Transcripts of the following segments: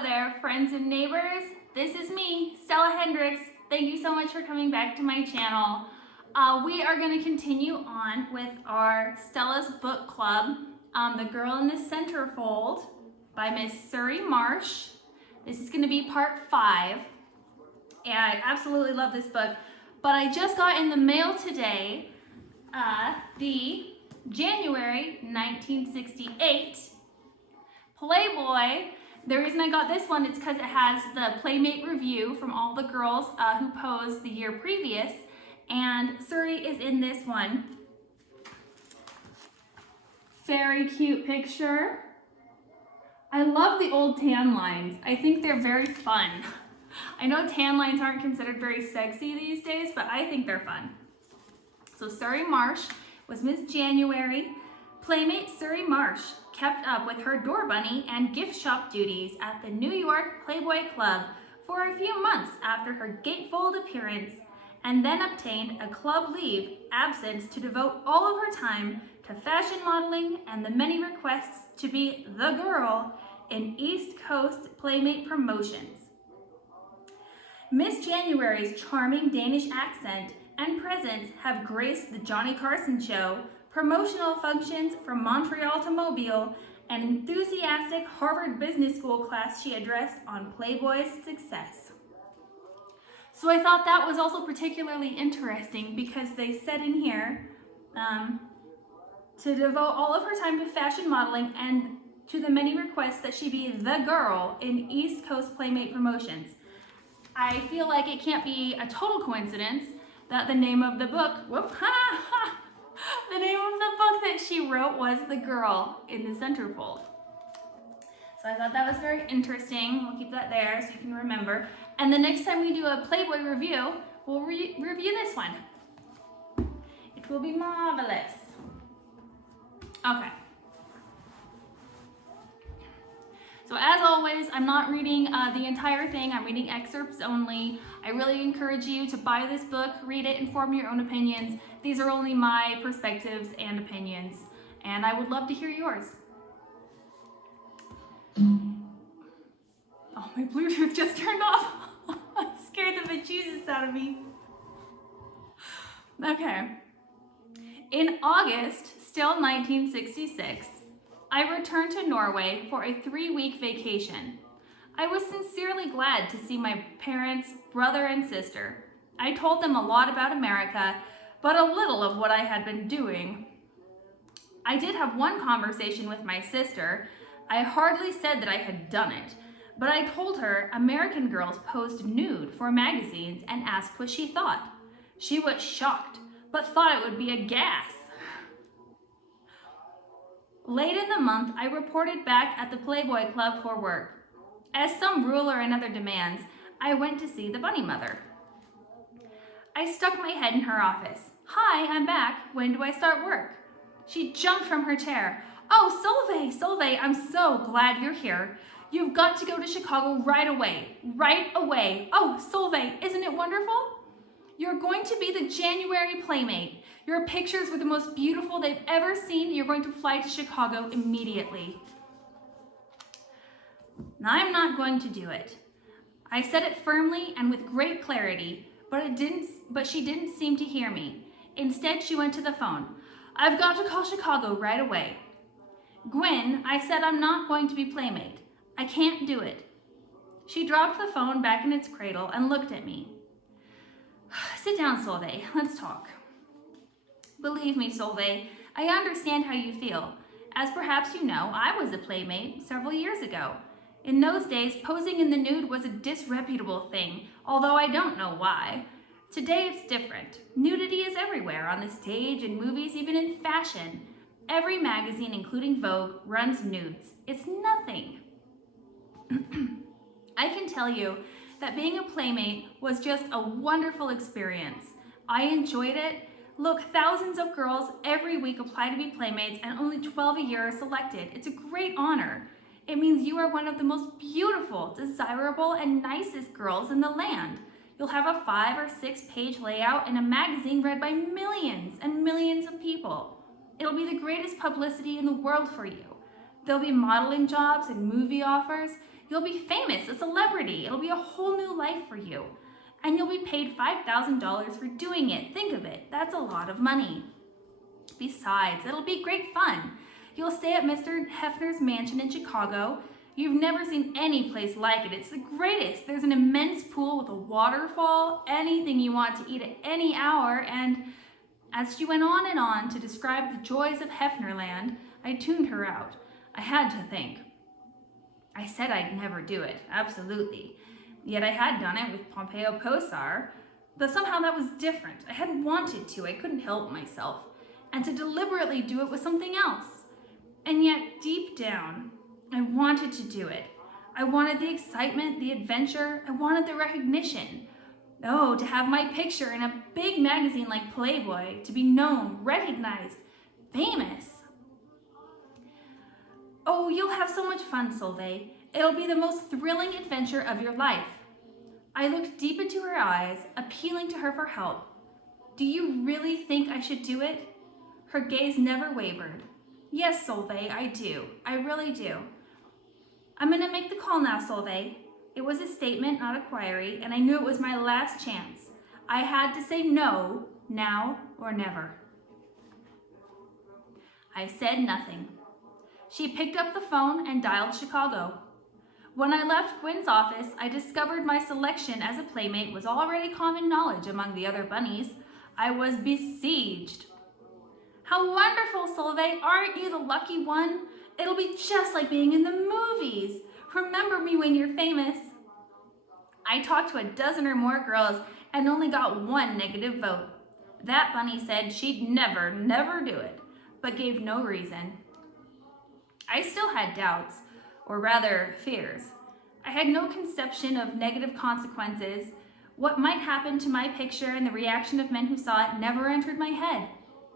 Hello there, friends and neighbors. This is me, Stella Hendricks. Thank you so much for coming back to my channel. We are going to continue on with our Stella's Book Club, The Girl in the Centerfold by Miss Surrey Marsh. This is going to be part 5, and I absolutely love this book. But I just got in the mail today the January 1968 Playboy. The reason I got this one is because it has the Playmate review from all the girls who posed the year previous, and Surrey is in this one. Very cute picture. I love the old tan lines. I think they're very fun. I know tan lines aren't considered very sexy these days, but I think they're fun. So Surrey Marsh was Miss January. Playmate Surrey Marsh kept up with her door bunny and gift shop duties at the New York Playboy Club for a few months after her gatefold appearance, and then obtained a club leave absence to devote all of her time to fashion modeling and the many requests to be the girl in East Coast Playmate promotions. Miss January's charming Danish accent and presence have graced the Johnny Carson show, promotional functions from Montreal to Mobile, and enthusiastic Harvard Business School class she addressed on Playboy's success. So I thought that was also particularly interesting because they said in here to devote all of her time to fashion modeling and to the many requests that she be the girl in East Coast Playmate promotions. I feel like it can't be a total coincidence that the name of the book, the name of the book that she wrote was The Girl in the Centerfold. So I thought that was very interesting. We'll keep that there so you can remember. And the next time we do a Playboy review, we'll review this one. It will be marvelous. Okay. So as always, I'm not reading the entire thing. I'm reading excerpts only. I really encourage you to buy this book, read it, and form your own opinions. These are only my perspectives and opinions, and I would love to hear yours. Oh, my Bluetooth just turned off. Scared the bejesus out of me. Okay. In August, still 1966, I returned to Norway for a 3-week vacation. I was sincerely glad to see my parents, brother, and sister. I told them a lot about America, but a little of what I had been doing. I did have one conversation with my sister. I hardly said that I had done it, but I told her American girls posed nude for magazines and asked what she thought. She was shocked, but thought it would be a gas. Late in the month, I reported back at the Playboy Club for work. As some ruler and other demands, I went to see the bunny mother. I stuck my head in her office. Hi, I'm back. When do I start work? She jumped from her chair. Oh, Solveig, I'm so glad you're here. You've got to go to Chicago right away. Right away. Oh, Solveig, isn't it wonderful? You're going to be the January Playmate. Your pictures were the most beautiful they've ever seen. You're going to fly to Chicago immediately. I'm not going to do it. I said it firmly and with great clarity, but she didn't seem to hear me. Instead, she went to the phone. I've got to call Chicago right away. Gwen, I said I'm not going to be Playmate. I can't do it. She dropped the phone back in its cradle and looked at me. Sit down, Solveig. Let's talk. Believe me, Solveig, I understand how you feel. As perhaps you know, I was a Playmate several years ago. In those days, posing in the nude was a disreputable thing, although I don't know why. Today it's different. Nudity is everywhere, on the stage, in movies, even in fashion. Every magazine, including Vogue, runs nudes. It's nothing. I can tell you that being a Playmate was just a wonderful experience. I enjoyed it. Look, thousands of girls every week apply to be Playmates, and only 12 a year are selected. It's a great honor. It means you are one of the most beautiful, desirable, and nicest girls in the land. You'll have a 5 or 6 page layout in a magazine read by millions and millions of people. It'll be the greatest publicity in the world for you. There'll be modeling jobs and movie offers. You'll be famous, a celebrity. It'll be a whole new life for you. And you'll be paid $5,000 for doing it. Think of it. That's a lot of money. Besides, it'll be great fun. You'll stay at Mr. Hefner's mansion in Chicago. You've never seen any place like it. It's the greatest. There's an immense pool with a waterfall, anything you want to eat at any hour. And as she went on and on to describe the joys of Hefnerland, I tuned her out. I had to think. I said I'd never do it, absolutely. Yet I had done it with Pompeo Posar, but somehow that was different. I hadn't wanted to, I couldn't help myself. And to deliberately do it was something else. And yet, deep down, I wanted to do it. I wanted the excitement, the adventure, I wanted the recognition. Oh, to have my picture in a big magazine like Playboy, to be known, recognized, famous. Oh, you'll have so much fun, Solveig. It'll be the most thrilling adventure of your life. I looked deep into her eyes, appealing to her for help. Do you really think I should do it? Her gaze never wavered. Yes, Solveig, I do. I really do. I'm gonna make the call now, Solveig. It was a statement, not a query, and I knew it was my last chance. I had to say no, now or never. I said nothing. She picked up the phone and dialed Chicago. When I left Gwen's office, I discovered my selection as a playmate was already common knowledge among the other bunnies. I was besieged. How wonderful, Solveig! Aren't you the lucky one? It'll be just like being in the movies. Remember me when you're famous. I talked to a dozen or more girls and only got one negative vote. That bunny said she'd never do it, but gave no reason. I still had doubts, or rather, fears. I had no conception of negative consequences. What might happen to my picture and the reaction of men who saw it never entered my head.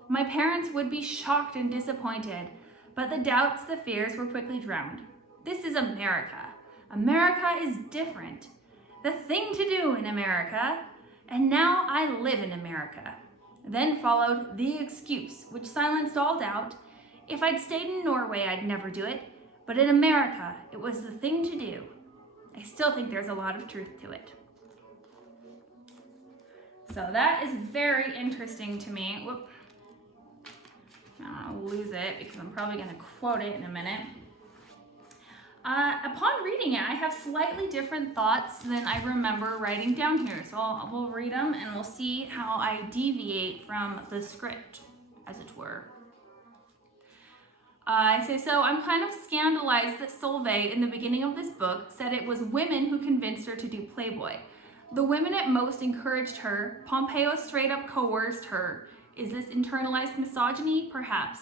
My parents would be shocked and disappointed, but the doubts, the fears were quickly drowned. This is America. America is different. The thing to do in America, and now I live in America. Then followed the excuse, which silenced all doubt. If I'd stayed in Norway, I'd never do it. But in America, it was the thing to do. I still think there's a lot of truth to it. So that is very interesting to me. Whoop. I'll lose it because I'm probably going to quote it in a minute. Upon reading it, I have slightly different thoughts than I remember writing down here. So we'll read them and we'll see how I deviate from the script, as it were. I say, so I'm kind of scandalized that Solveig, in the beginning of this book, said it was women who convinced her to do Playboy. The women at most encouraged her. Pompeo straight up coerced her. Is this internalized misogyny? Perhaps.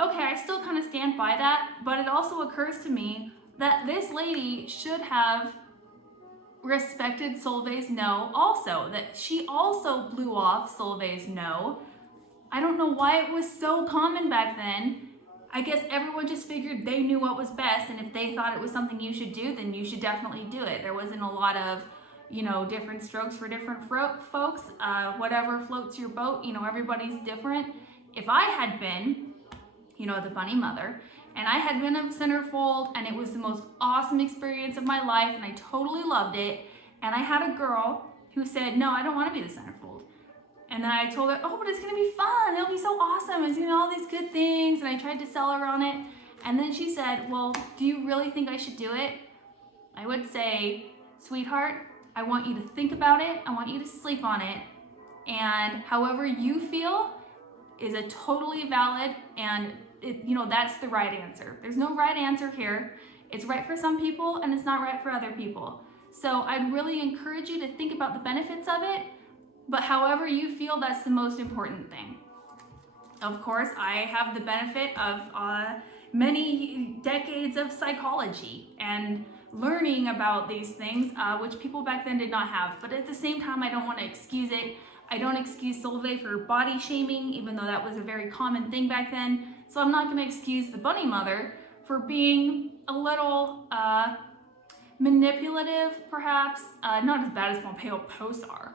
Okay, I still kind of stand by that, but it also occurs to me that this lady should have respected Solveig's no also, that she also blew off Solveig's no. I don't know why it was so common back then. I guess everyone just figured they knew what was best, and if they thought it was something you should do, then you should definitely do it. There wasn't a lot of, different strokes for different folks. Whatever floats your boat, everybody's different. If I had been, the bunny mother, and I had been a Centerfold, and it was the most awesome experience of my life, and I totally loved it, and I had a girl who said, no, I don't want to be the Centerfold. And then I told her, oh, but it's going to be fun. It'll be so awesome. It's, all these good things. And I tried to sell her on it. And then she said, well, do you really think I should do it? I would say, sweetheart, I want you to think about it. I want you to sleep on it. And however you feel is a totally valid and, that's the right answer. There's no right answer here. It's right for some people and it's not right for other people. So I'd really encourage you to think about the benefits of it. But however you feel, that's the most important thing. Of course, I have the benefit of many decades of psychology and learning about these things, which people back then did not have. But at the same time, I don't want to excuse it. I don't excuse Solveig for body shaming, even though that was a very common thing back then. So I'm not going to excuse the bunny mother for being a little manipulative, perhaps. Not as bad as Pompeo Posar.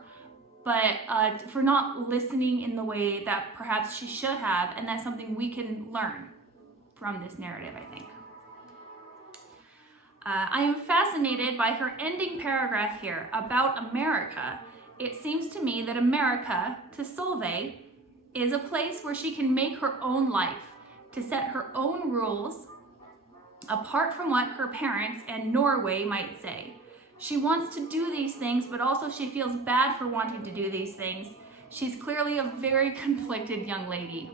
But for not listening in the way that perhaps she should have, and that's something we can learn from this narrative, I think. I am fascinated by her ending paragraph here about America. It seems to me that America, to Solveig, is a place where she can make her own life, to set her own rules, apart from what her parents and Norway might say. She wants to do these things, but also she feels bad for wanting to do these things. She's clearly a very conflicted young lady.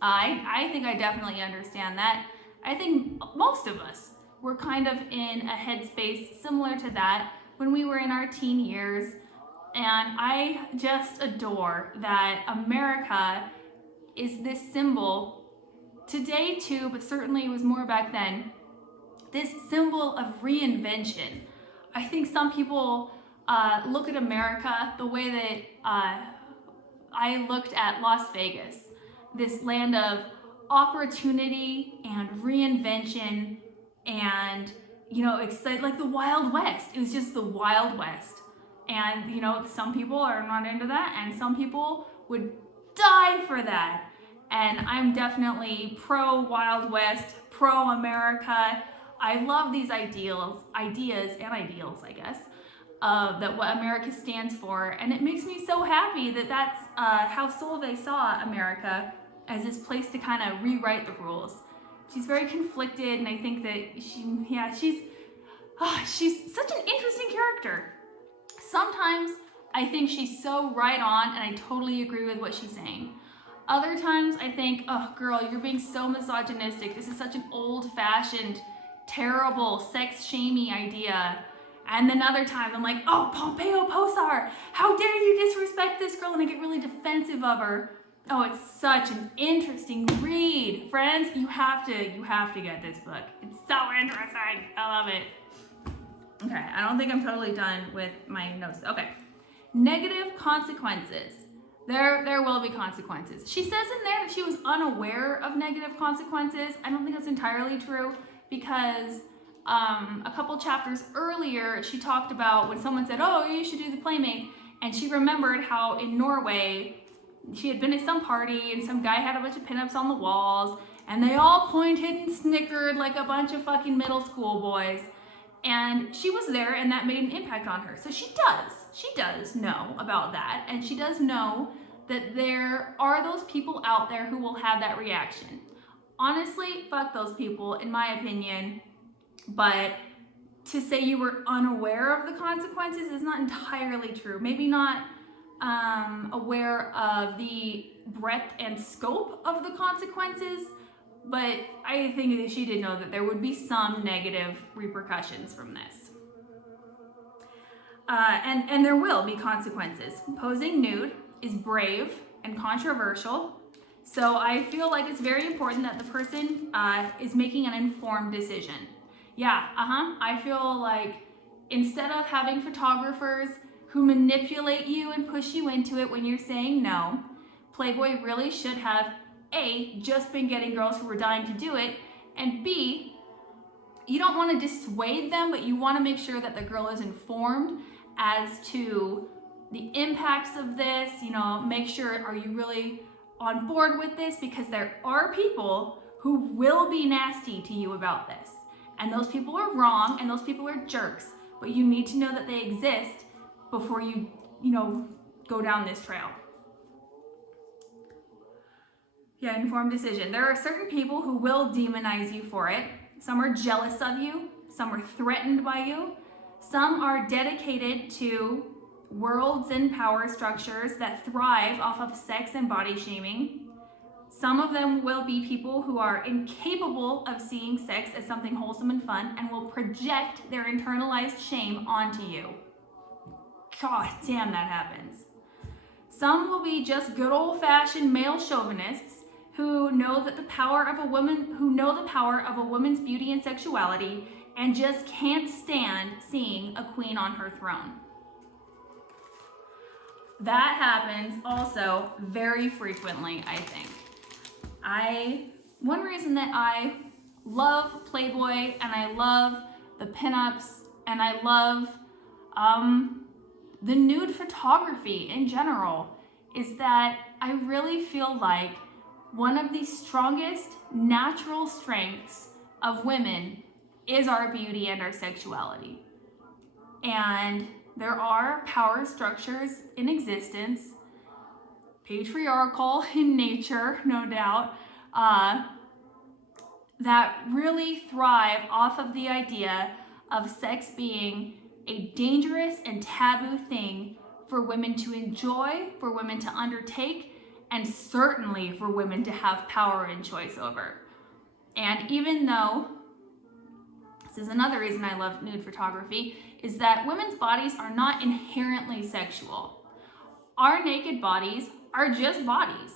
I think I definitely understand that. I think most of us were kind of in a headspace similar to that when we were in our teen years. And I just adore that America is this symbol today too, but certainly it was more back then, this symbol of reinvention. I think some people look at America the way that I looked at Las Vegas, this land of opportunity and reinvention and, like the Wild West. It was just the Wild West. And, some people are not into that, and some people would die for that. And I'm definitely pro Wild West, pro America. I love these ideas, I guess, that what America stands for. And it makes me so happy that that's how Solveig saw America, as this place to kind of rewrite the rules. She's very conflicted, and I think that she's such an interesting character. Sometimes I think she's so right on, and I totally agree with what she's saying. Other times I think, oh girl, you're being so misogynistic. This is such an old-fashioned, terrible, sex-shamey idea. And then other times I'm like, oh, Pompeo Posar, how dare you disrespect this girl? And I get really defensive of her. Oh, it's such an interesting read. Friends, you have to get this book. It's so interesting. I love it. Okay, I don't think I'm totally done with my notes. Okay, negative consequences. There will be consequences. She says in there that she was unaware of negative consequences. I don't think that's entirely true, because a couple chapters earlier, she talked about when someone said, oh, you should do the Playmate, and she remembered how in Norway, she had been at some party and some guy had a bunch of pinups on the walls, and they all pointed and snickered like a bunch of fucking middle school boys. And she was there, and that made an impact on her. So she does know about that, and she does know that there are those people out there who will have that reaction. Honestly, fuck those people, in my opinion. But to say you were unaware of the consequences is not entirely true. Maybe not aware of the breadth and scope of the consequences, but I think that she did know that there would be some negative repercussions from this. And there will be consequences. Posing nude is brave and controversial, so I feel like it's very important that the person is making an informed decision. Yeah, I feel like instead of having photographers who manipulate you and push you into it when you're saying no, Playboy really should have A, just been getting girls who were dying to do it, and B, you don't want to dissuade them, but you want to make sure that the girl is informed as to the impacts of this. Make sure, are you really on board with this? Because there are people who will be nasty to you about this. And those people are wrong, and those people are jerks, but you need to know that they exist before you go down this trail. Yeah, informed decision. There are certain people who will demonize you for it. Some are jealous of you. Some are threatened by you. Some are dedicated to worlds and power structures that thrive off of sex and body shaming. Some of them will be people who are incapable of seeing sex as something wholesome and fun and will project their internalized shame onto you. God damn, that happens. Some will be just good old-fashioned male chauvinists who know the power of a woman's beauty and sexuality and just can't stand seeing a queen on her throne. That happens also very frequently, I think. One reason that I love Playboy and I love the pinups and I love the nude photography in general is that I really feel like one of the strongest natural strengths of women is our beauty and our sexuality. And there are power structures in existence, patriarchal in nature, no doubt, that really thrive off of the idea of sex being a dangerous and taboo thing for women to enjoy, for women to undertake, and certainly for women to have power and choice over. And even though, this is another reason I love nude photography, is that women's bodies are not inherently sexual. Our naked bodies are just bodies.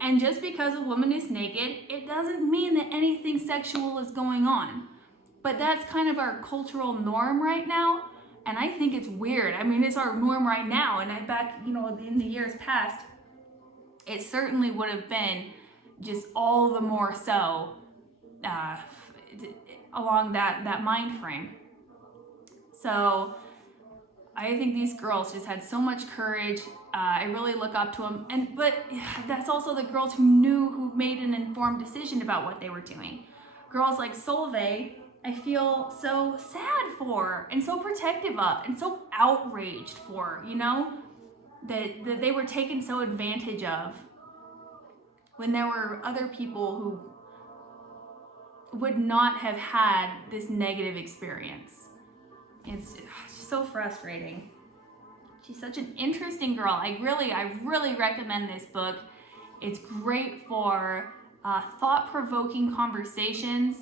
And just because a woman is naked, it doesn't mean that anything sexual is going on. But that's kind of our cultural norm right now. And I think it's weird. I mean, it's our norm right now. And back, in the years past, it certainly would have been just all the more so along that mind frame. So I think these girls just had so much courage. I really look up to them. But that's also the girls who made an informed decision about what they were doing. Girls like Solveig, I feel so sad for, and so protective of, and so outraged for, that they were taken so advantage of when there were other people who would not have had this negative experience. It's so frustrating. She's such an interesting girl. I really recommend this book. It's great for thought-provoking conversations.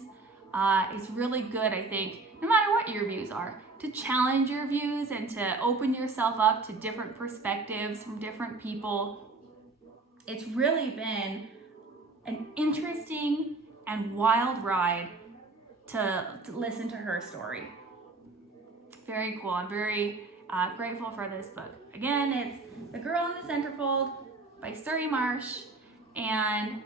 It's really good, I think, no matter what your views are, to challenge your views and to open yourself up to different perspectives from different people. It's really been an interesting and wild ride to listen to her story. Very cool. I'm very grateful for this book. Again, it's The Girl in the Centerfold by Surrey Marsh, and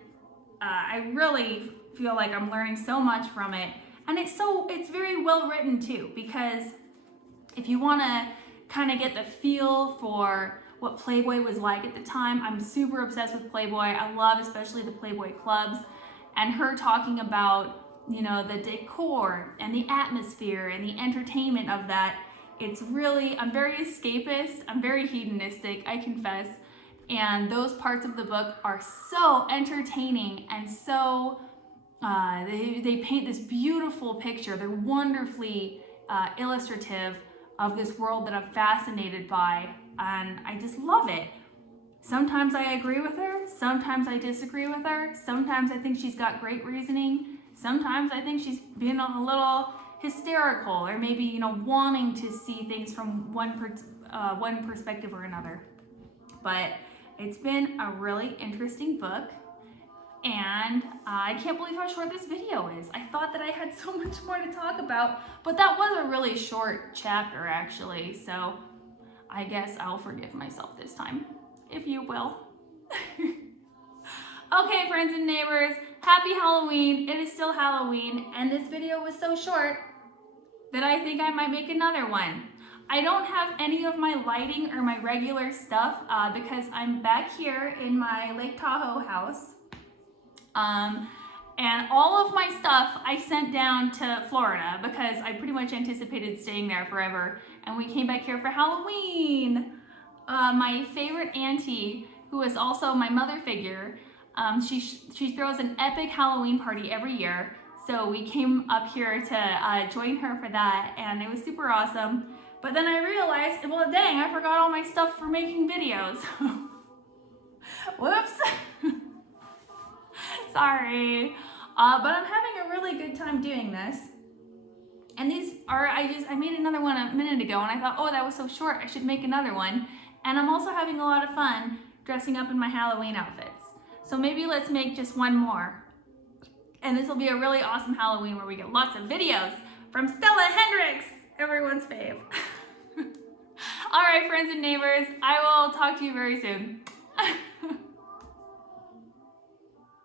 I really feel like I'm learning so much from it. And it's very well written too, because if you want to kind of get the feel for what Playboy was like at the time, I'm super obsessed with Playboy. I love especially the Playboy clubs, and her talking about, the decor and the atmosphere and the entertainment of that. I'm very escapist, I'm very hedonistic, I confess. And those parts of the book are so entertaining and so, they paint this beautiful picture. They're wonderfully illustrative of this world that I'm fascinated by, and I just love it. Sometimes I agree with her, sometimes I disagree with her, sometimes I think she's got great reasoning, sometimes I think she's being a little hysterical, or maybe, wanting to see things from one perspective or another. But it's been a really interesting book, and I can't believe how short this video is. I thought that I had so much more to talk about, but that was a really short chapter actually, so I guess I'll forgive myself this time, if you will. Okay, friends and neighbors, happy Halloween. It is still Halloween, and this video was so short that I think I might make another one. I don't have any of my lighting or my regular stuff because I'm back here in my Lake Tahoe house. And all of my stuff I sent down to Florida because I pretty much anticipated staying there forever. And we came back here for Halloween. My favorite auntie, who is also my mother figure, she throws an epic Halloween party every year. So we came up here to join her for that, and it was super awesome. But then I realized, well, dang, I forgot all my stuff for making videos. Whoops. Sorry. But I'm having a really good time doing this. And these are, I made another one a minute ago, and I thought, oh, that was so short, I should make another one. And I'm also having a lot of fun dressing up in my Halloween outfits. So maybe let's make just one more. And this will be a really awesome Halloween where we get lots of videos from Stella Hendricks, everyone's fave. All right, friends and neighbors, I will talk to you very soon.